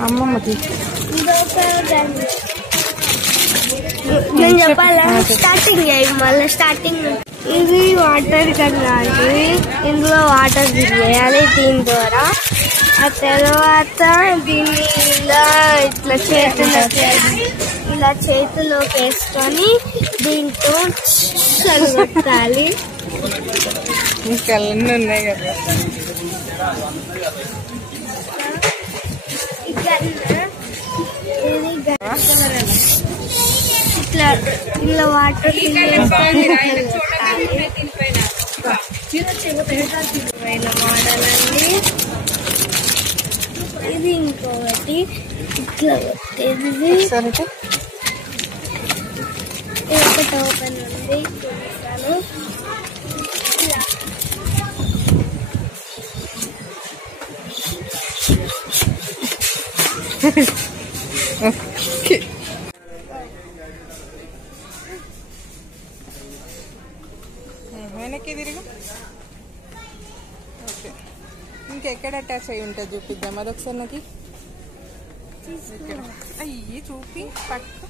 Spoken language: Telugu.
అమ్మమ్మకి నేను చెప్పాలా స్టార్టింగ్ మళ్ళీ స్టార్టింగ్ ఇది వాటర్ కన్నాలి ఇందులో వాటర్ వేయాలి దీని ద్వారా ఆ తర్వాత దీన్ని ఇట్లా చేతులోకి వేసుకొని దీంతో చల్లగొట్టాలి ఇంకా అన్నీ ఉన్నాయి కదా ఇట్లా వాటర్ వాడాలండి ఇది ఇంకొకటి ఇట్లా ఇది ఒకటి ఓపెన్ ఉంది చూపిస్తాను వెనక్కి తిరిగి ఓకే ఇంకెక్కడ అటాచ్ అయి ఉంటుంది చూపిద్దాం అదొకసారి నాకు అయ్యి చూపి పట్టు